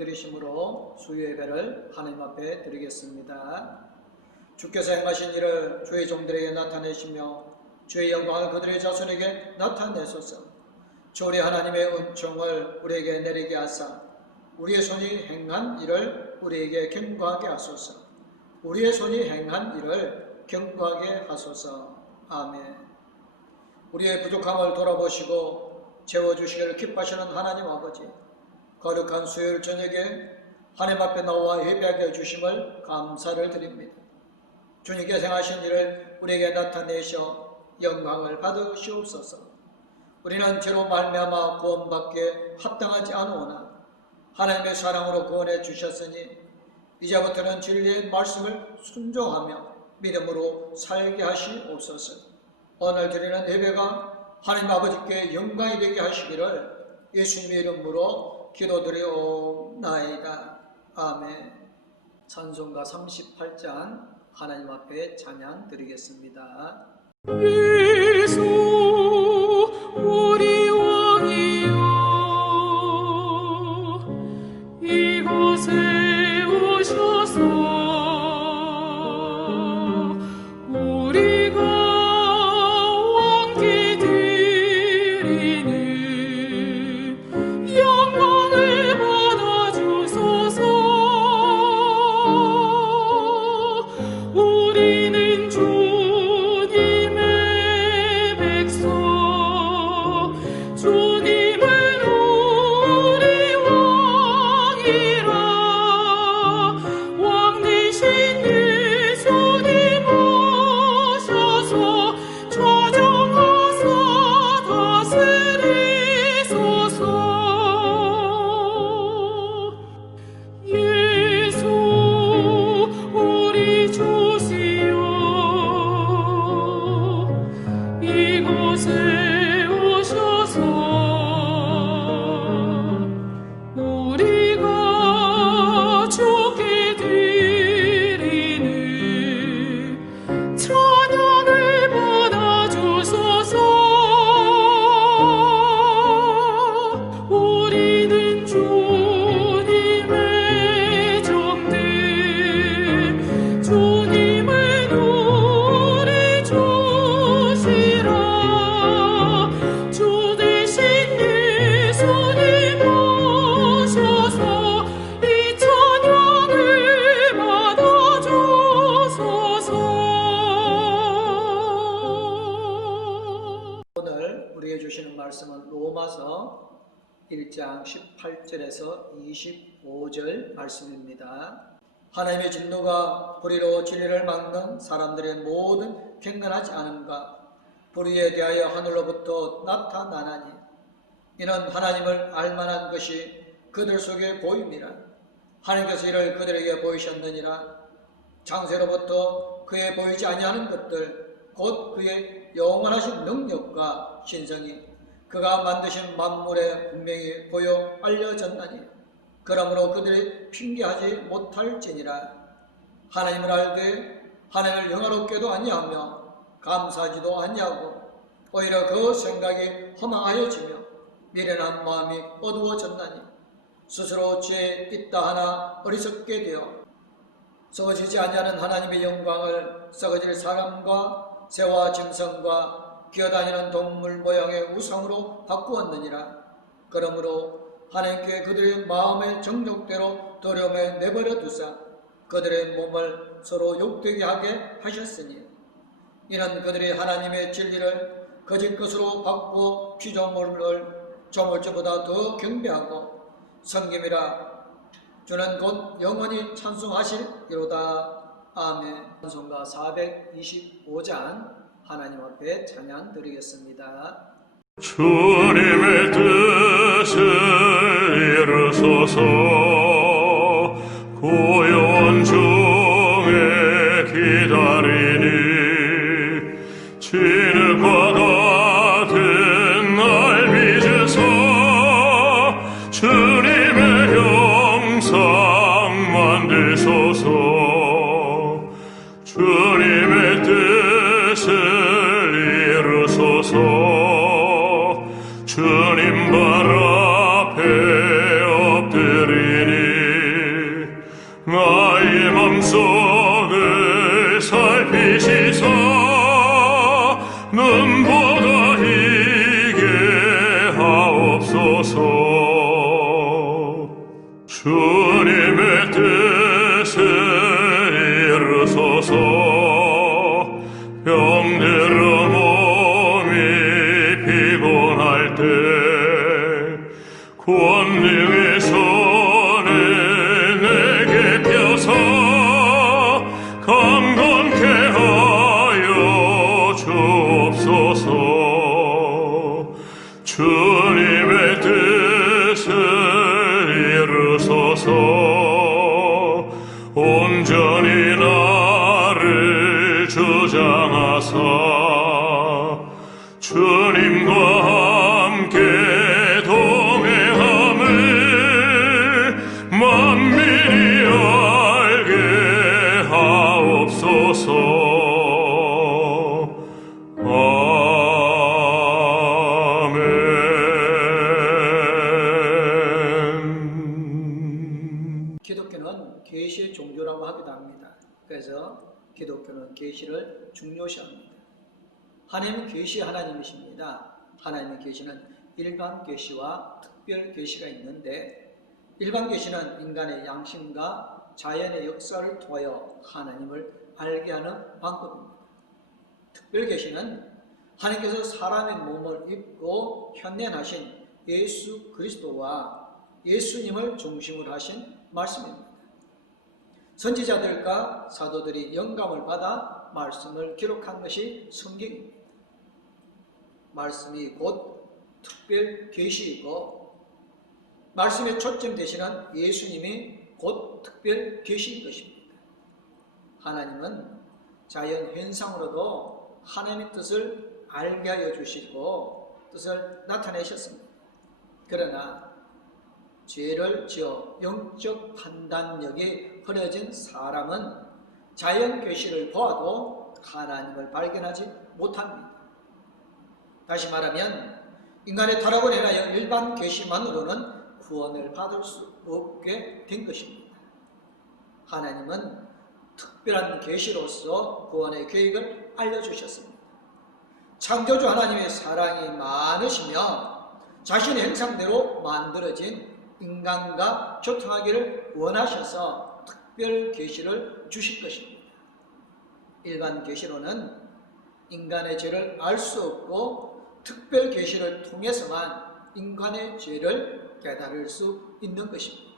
드리심으로 수요 예배를 하나님 앞에 드리겠습니다. 주께서 행하신 일을 주의 종들에게 나타내시며 주의 영광을 그들의 자손에게 나타내소서. 주 우리 하나님의 은총을 우리에게 내리게 하사 우리의 손이 행한 일을 우리에게 경고하게 하소서. 우리의 손이 행한 일을 경고하게 하소서. 아멘. 우리의 부족함을 돌아보시고 채워주시기를 기뻐하시는 하나님 아버지, 거룩한 수요일 저녁에 하나님 앞에 나와 예배하게 해주심을 감사를 드립니다. 주님께서 행하신 일을 우리에게 나타내셔 영광을 받으시옵소서. 우리는 죄로 말미암아 구원받기에 합당하지 않으나 하나님의 사랑으로 구원해 주셨으니 이제부터는 진리의 말씀을 순종하며 믿음으로 살게 하시옵소서. 오늘 드리는 예배가 하나님 아버지께 영광이 되게 하시기를 예수님의 이름으로 기도드리옵나이다. 아멘. 찬송가 38장 하나님 앞에 찬양 드리겠습니다. 예수 우리 왕이여, 이곳에 오셔서 우리가 왕께 드리는 영광을 받아주소서. 우리는 주님의 백성, 주님은 우리 왕이라. 왕 되신 예수님 오셔서 좌정하사 다스리소서. 예수 우리 주시여, 이곳에 오셔서 우리가 주께 드리는 찬양을 받아주소서. 우리는 주님의 종들, 주님은 우리 주시라. 주 대신 예수님 오셔서 이 찬양을 받아주소서. 오늘 우리에게 주시는 말씀은 로마서 1장 18절에서 25절 말씀입니다. 하나님의 진노가 불의로 진리를 막는 사람들의 모든 경건하지 않음과 불의에 대하여 하늘로부터 나타나나니 이는 하나님을 알만한 것이 그들 속에 보임이라. 하나님께서 이를 그들에게 보이셨느니라. 창세로부터 그에 보이지 아니하는 것들 곧 그의 영원하신 능력과 신성이 그가 만드신 만물에 분명히 보여 알려졌나니 그러므로 그들이 핑계하지 못할지니라. 하나님을 알되 하나님을 영화롭게도 아니하며 감사하지도 아니하고 오히려 그 생각이 허망하여지며 미련한 마음이 어두워졌나니 스스로 지혜 있다 하나 어리석게 되어 썩어지지 아니하는 하나님의 영광을 썩어질 사람과 새와 짐승과 기어다니는 동물 모양의 우상으로 바꾸었느니라. 그러므로 하나님께 그들의 마음의 정욕대로 두려움에 내버려 두사 그들의 몸을 서로 욕되게 하게 하셨으니 이는 그들이 하나님의 진리를 거짓 것으로 바꾸어 피조물을 조물주보다 더 경배하고 섬김이라. 주는 곧 영원히 찬송하시리로다. 아멘. 찬송가 425장 하나님 앞에 찬양 드리겠습니다. 주님의 뜻을 이루소서. 고요한 중에 기다리니 진흙과 같은 날 빚으소. 주님의 형상 만드소서. 주님의 뜻을 이루소서. 주님 발 앞에 엎드리니 비시사 눈보다 이게 하옵소서. 주님의 뜻을 이루소서. 병들어 몸이 피곤할 때 권능의 손을 내게 펴서 강건케 하여 주옵소서. 주님의 뜻을 이루소서. 온전히 나를 주장하사 주님과 함께 동행함을 만민이 알게 하옵소서. 아멘. 기독교는 계시의 종교라고 하기도 합니다. 그래서 기독교는 계시를 중요시합니다. 하나님은 계시 하나님이십니다. 하나님의 계시는 일반 계시와 특별 계시가 있는데, 일반 계시는 인간의 양심과 자연의 역사를 통하여 하나님을 알게 하는 방법입니다. 특별 계시는 하나님께서 사람의 몸을 입고 현현하신 예수 그리스도와 예수님을 중심으로 하신 말씀입니다. 선지자들과 사도들이 영감을 받아 말씀을 기록한 것이 성경입니다. 말씀이 곧 특별 계시이고, 말씀의 초점 되시는 예수님이 곧 특별 계시인 것입니다. 하나님은 자연 현상으로도 하나님의 뜻을 알게 하여 주시고 뜻을 나타내셨습니다. 그러나 죄를 지어 영적 판단력이 흐려진 사람은 자연 계시를 보아도 하나님을 발견하지 못합니다. 다시 말하면 인간의 타락을 인하여 일반 계시만으로는 구원을 받을 수 없게 된 것입니다. 하나님은 특별한 계시로서 구원의 계획을 알려주셨습니다. 창조주 하나님의 사랑이 많으시며 자신의 형상대로 만들어진 인간과 교통하기를 원하셔서 특별 계시를 주실 것입니다. 일반 계시로는 인간의 죄를 알 수 없고, 특별 계시를 통해서만 인간의 죄를 깨달을 수 있는 것입니다.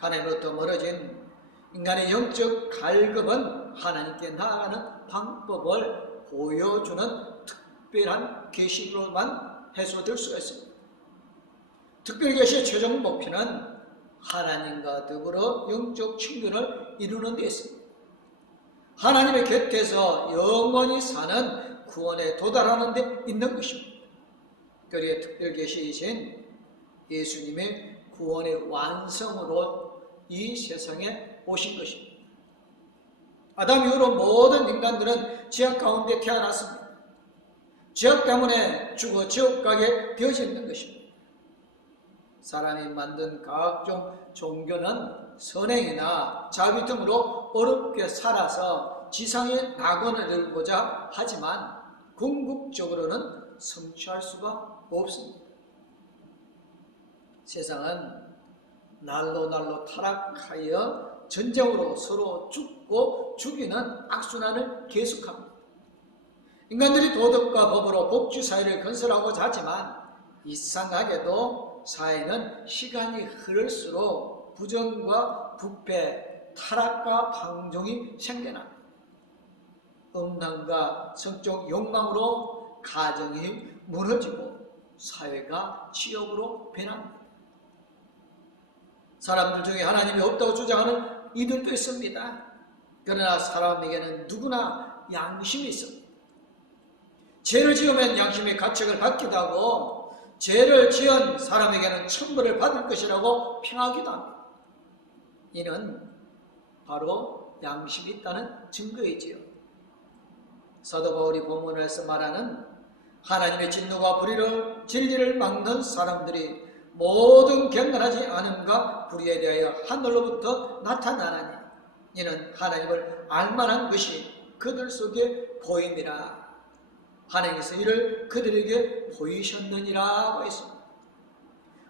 하나님으로부터 멀어진 인간의 영적 갈급은 하나님께 나아가는 방법을 보여주는 특별한 계시로만 해소될 수가 있습니다. 특별 계시의 최종 목표는 하나님과 더불어 영적 친근을 이루는 데 있습니다. 하나님의 곁에서 영원히 사는 구원에 도달하는 데 있는 것입니다. 그리고 특별 계시이신 예수님의 구원의 완성으로 이 세상에 오신 것입니다. 아담 이후로 모든 인간들은 죄악 가운데 태어났습니다. 죄악 때문에 죽어 지옥 가게 되어져 있는 것입니다. 사람이 만든 각종 종교는 선행이나 자비 등으로 어렵게 살아서 지상의 낙원을 이루고자 하지만 궁극적으로는 성취할 수가 없습니다. 세상은 날로 타락하여 전쟁으로 서로 죽고 죽이는 악순환을 계속합니다. 인간들이 도덕과 법으로 복지 사회를 건설하고자 하지만 이상하게도 사회는 시간이 흐를수록 부정과 부패, 타락과 방종이 생겨납니다. 음란과 성적 욕망으로 가정이 무너지고 사회가 지옥으로 변합니다. 사람들 중에 하나님이 없다고 주장하는 이들도 있습니다. 그러나 사람에게는 누구나 양심이 있습니다. 죄를 지으면 양심의 가책을 받기도 하고 죄를 지은 사람에게는 천벌을 받을 것이라고 평하기도 합니다. 이는 바로 양심이 있다는 증거이지요. 사도 바울이 본문에서 말하는 하나님의 진노가 진리를 막는 사람들이 모든 경건하지 않음과 불의에 대하여 하늘로부터 나타나나니 이는 하나님을 알만한 것이 그들 속에 보임이라. 하나님께서 이를 그들에게 보이셨느니라고 했습니다.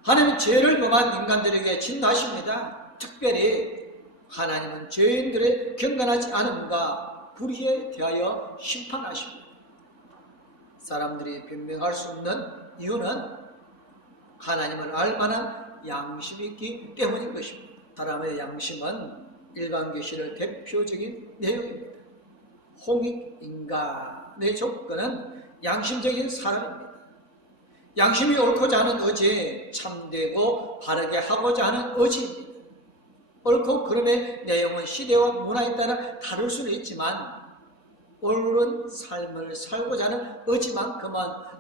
하나님은 죄를 범한 인간들에게 진노하십니다. 특별히 하나님은 죄인들의 경건하지 않음과 불의에 대하여 심판하십니다. 사람들이 변명할 수 없는 이유는 하나님을 알만한 양심이 있기 때문인 것입니다. 사람의 양심은 일반계시의 대표적인 내용입니다. 홍익인간의 조건은 양심적인 사람입니다. 양심이 옳고자 하는 의지, 참되고 바르게 하고자 하는 의지입니다. 옳고 그름의 내용은 시대와 문화에 따라 다를 수는 있지만 옳은 삶을 살고자 하는 의지만큼은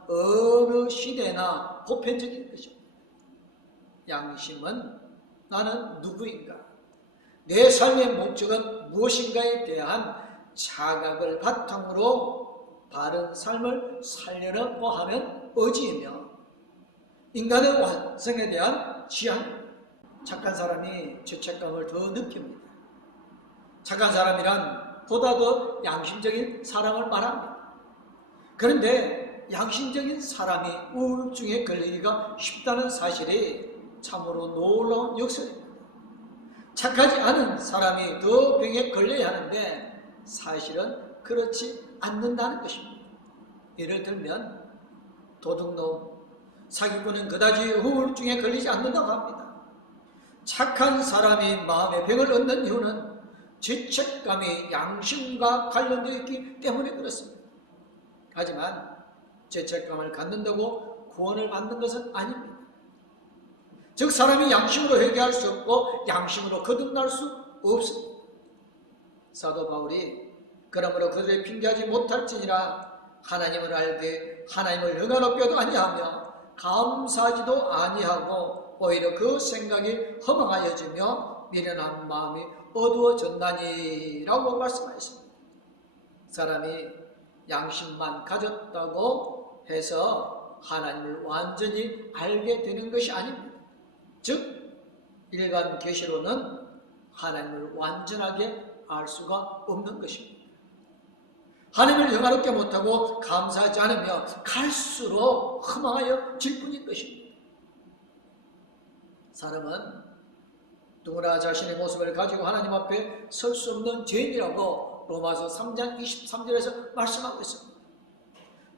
어느 시대나 보편적인 것입니다. 양심은 나는 누구인가? 내 삶의 목적은 무엇인가에 대한 자각을 바탕으로 바른 삶을 살려고 하는 의지이며 인간의 완성에 대한 지향입니다. 착한 사람이 죄책감을 더 느낍니다. 착한 사람이란 보다 더 양심적인 사람을 말합니다. 그런데 양심적인 사람이 우울증에 걸리기가 쉽다는 사실이 참으로 놀라운 역설입니다. 착하지 않은 사람이 더 병에 걸려야 하는데 사실은 그렇지 않는다는 것입니다. 예를 들면 도둑놈, 사기꾼은 그다지 우울증에 걸리지 않는다고 합니다. 착한 사람이 마음의 병을 얻는 이유는 죄책감이 양심과 관련되어 있기 때문에 그렇습니다. 하지만 죄책감을 갖는다고 구원을 받는 것은 아닙니다. 즉 사람이 양심으로 회개할 수 없고 양심으로 거듭날 수 없습니다. 사도 바울이 그러므로 그들의 핑계하지 못할지니라 하나님을 알되 하나님을 영화롭게도 아니하며 감사하지도 아니하고 오히려 그 생각이 허망하여지며 미련한 마음이 어두워졌나니라고 말씀하셨습니다. 사람이 양심만 가졌다고 해서 하나님을 완전히 알게 되는 것이 아닙니다. 즉 일반 계시로는 하나님을 완전하게 알 수가 없는 것입니다. 하나님을 영화롭게 못하고 감사하지 않으며 갈수록 허망하여 질 뿐인 것입니다. 사람은 누구나 자신의 모습을 가지고 하나님 앞에 설 수 없는 죄인이라고 로마서 3장 23절에서 말씀하고 있습니다.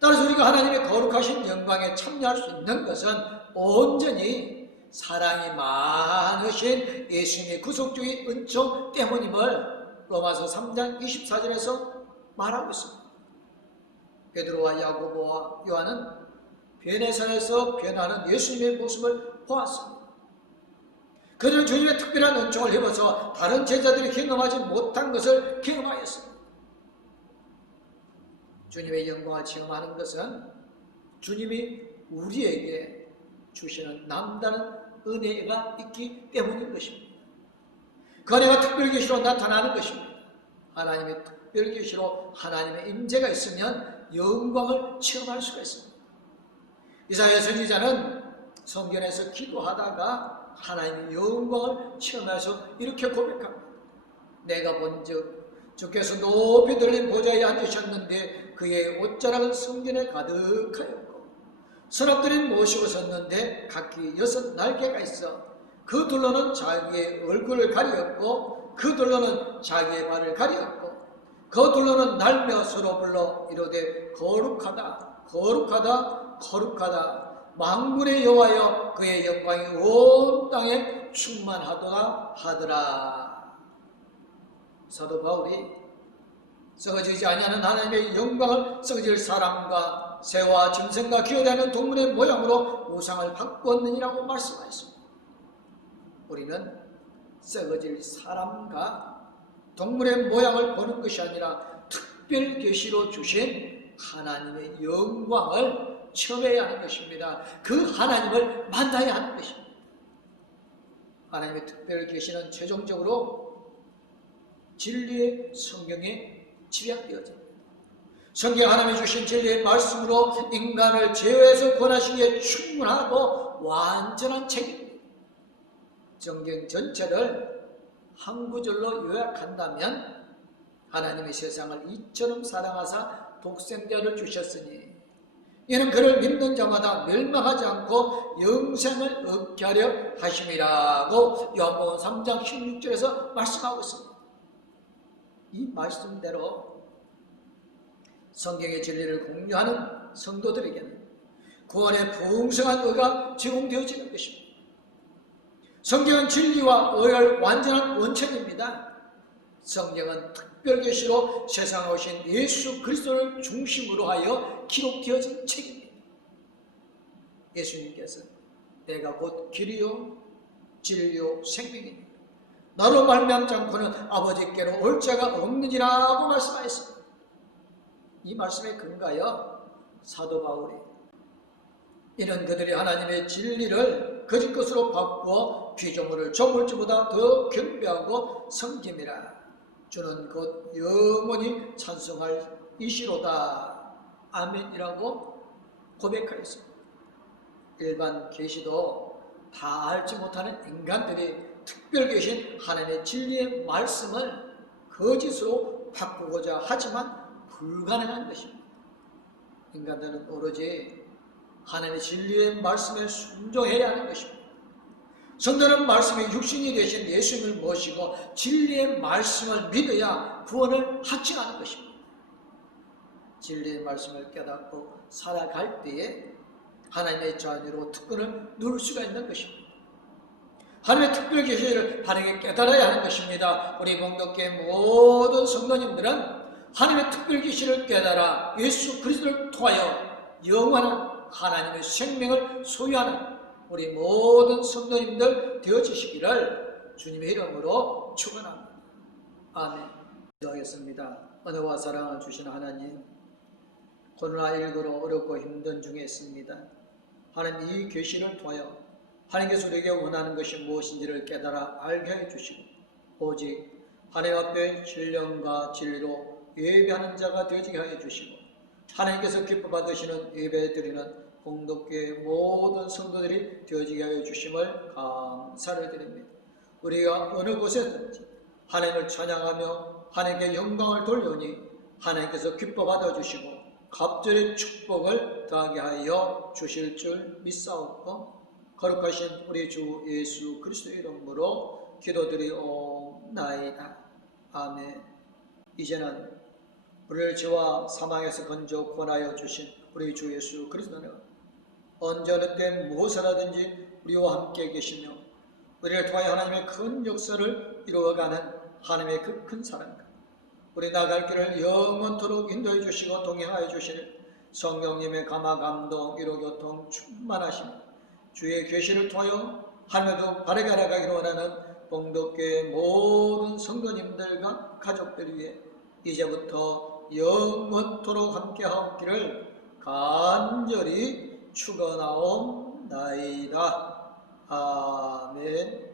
따라서 우리가 하나님의 거룩하신 영광에 참여할 수 있는 것은 온전히 사랑이 많으신 예수님의 구속주의 은총 때문임을 로마서 3장 24절에서 말하고 있습니다. 베드로와 야고보와 요한은 변해산에서 변하는 예수님의 모습을 보았습니다. 그들은 주님의 특별한 은총을 입어서 다른 제자들이 경험하지 못한 것을 경험하였습니다. 주님의 영광을 체험하는 것은 주님이 우리에게 주시는 남다른 은혜가 있기 때문인 것입니다. 그 은혜가 특별계시로 나타나는 것입니다. 하나님의 특별계시로 하나님의 임재가 있으면 영광을 체험할 수가 있습니다. 이사야 선지자는 성전에서 기도하다가 하나님의 영광을 체험해서 이렇게 고백합니다. 내가 본즉 주께서 높이 들린 보좌에 앉으셨는데 그의 옷자락은 성전에 가득하였고 서랍들이 모시고 섰는데 각기 6 날개가 있어 그 둘로는 자기의 얼굴을 가리었고 그 둘로는 자기의 발을 가리었고 그 둘로는 날며 서로 불러 이르되 거룩하다 거룩하다 거룩하다 만군의 여호와여 그의 영광이 온 땅에 충만하도다 하더라. 사도 바울이 썩어지지 아니하는 하나님의 영광을 썩어질 사람과 새와 짐승과 기어다니는 동물의 모양으로 우상을 바꾸었느니라고 말씀하였습니다. 우리는 썩어질 사람과 동물의 모양을 보는 것이 아니라 특별 계시로 주신 하나님의 영광을 체험해야 하는 것입니다. 그 하나님을 만나야 하는 것입니다. 하나님의 특별 계시는 최종적으로 진리의 성경에 집약되어집니다. 성경 하나님이 주신 진리의 말씀으로 인간을 죄에서 구원하시기에 충분하고 완전한 책입니다. 성경 전체를 한 구절로 요약한다면 하나님이 세상을 이처럼 사랑하사 독생자를 주셨으니 이는 그를 믿는 자마다 멸망하지 않고 영생을 얻게 하려 하심이라고 요한복음 3장 16절에서 말씀하고 있습니다. 이 말씀대로 성경의 진리를 공유하는 성도들에게는 구원의 풍성한 의가 제공되어지는 것입니다. 성경은 진리와 의를 완전한 원천입니다. 성경은 특별계시로 세상에 오신 예수 그리스도를 중심으로 하여 기록되어진 책입니다. 예수님께서 내가 곧 길이요 진리요 생명이니 나로 말미암지 않고는 아버지께로 올 자가 없느니라고 말씀하였습니다. 이 말씀에 근거하여 사도 바울이 이는 그들이 하나님의 진리를 거짓 것으로 바꾸어 피조물을 조물주보다 더 경배하고 섬김이라. 주는 곧 영원히 찬송할 이시로다. 아멘이라고 고백하였습니다. 일반 계시도 다 알지 못하는 인간들이 특별 계신 하나님의 진리의 말씀을 거짓으로 바꾸고자 하지만 불가능한 것입니다. 인간들은 오로지 하나님의 진리의 말씀에 순종해야 하는 것입니다. 성도는 말씀의 육신이 되신 예수님을 모시고 진리의 말씀을 믿어야 구원을 확증하는 것입니다. 진리의 말씀을 깨닫고 살아갈 때에 하나님의 자녀로 특권을 누릴 수가 있는 것입니다. 하나님의 특별 계시를 바르게 깨달아야 하는 것입니다. 우리 봉독회 모든 성도님들은 하나님의 특별 계시를 깨달아 예수 그리스도를 통하여 영원한 하나님의 생명을 소유하는 우리 모든 성도님들 되어주시기를 주님의 이름으로 축원합니다. 아멘. 기도하겠습니다. 은혜와 사랑을 주신 하나님, 코로나19로 어렵고 힘든 중에 있습니다. 하나님, 이 계시를 통하여 하나님께서 우리에게 원하는 것이 무엇인지를 깨달아 알게 해주시고 오직 하나님 앞에 신령과 진리로 예배하는 자가 되게 하여 주시고 하나님께서 기뻐 받으시는 예배 드리는 봉독교회 모든 성도들이 되어지게 하여 주심을 감사를 드립니다. 우리가 어느 곳에든지 하나님을 찬양하며 하나님께 영광을 돌려오니 하나님께서 기뻐 받아주시고 갑절의 축복을 더하게 하여 주실 줄 믿사옵고 거룩하신 우리 주 예수 그리스도의 이름으로 기도드리옵나이다. 아멘. 이제는 우리를 죄와 사망에서 건져 구원하여 주신 우리 주 예수 그리스도는 언제 어느 때 무엇을 하든지 우리와 함께 계시며 우리를 통하여 하나님의 큰 역사를 이루어가는 하나님의 그 큰 사랑과 우리 나갈 길을 영원토록 인도해 주시고 동행하여 주실 성령님의 감화 감동 위로 교통 충만하심 주의 계시를 통하여 하늘도 바르게 알아가기를 원하는 봉독교회 모든 성도님들과 가족들 위해 이제부터 영원토록 함께하옵기를 간절히 축원하옵나이다. 아멘.